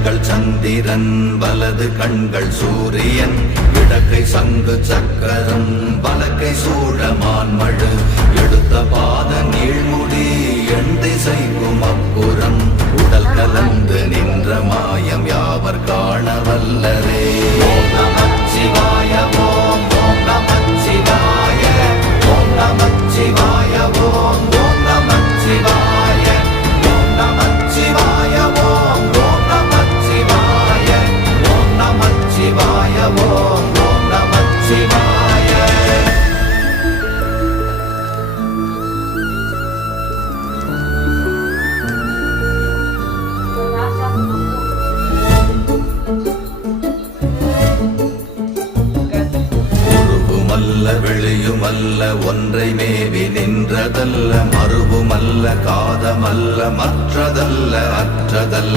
கண்கள் சந்திரன் வலது கண்கள் சூரியன் இடக்கை சங்கு சக்கரம் வலக்கை சூழமான்மழு எடுத்த பாத நீழ்முடி எண் திசைக்கும் அப்புறம் உடல் கலந்து நின்ற மாயம் யாவர் காண வல்லரே. ஓம் நமச்சிவாய ஓம் ஓம் நமச்சிவாய ஓம் நமச்சிவாய ஓம் ஓம் நமச்சிவாய ஓம் நமச்சிவாய ஓம் ஓம் நமச்சிவாய ஓம் நமச்சிவாய ஓம் ஓம் நமச்சிவாய. வெளியுமல்ல ஒன்றை மேவி நின்றதல்ல மறுவுமல்ல காதமல்ல மற்றதல்ல அற்றதல்ல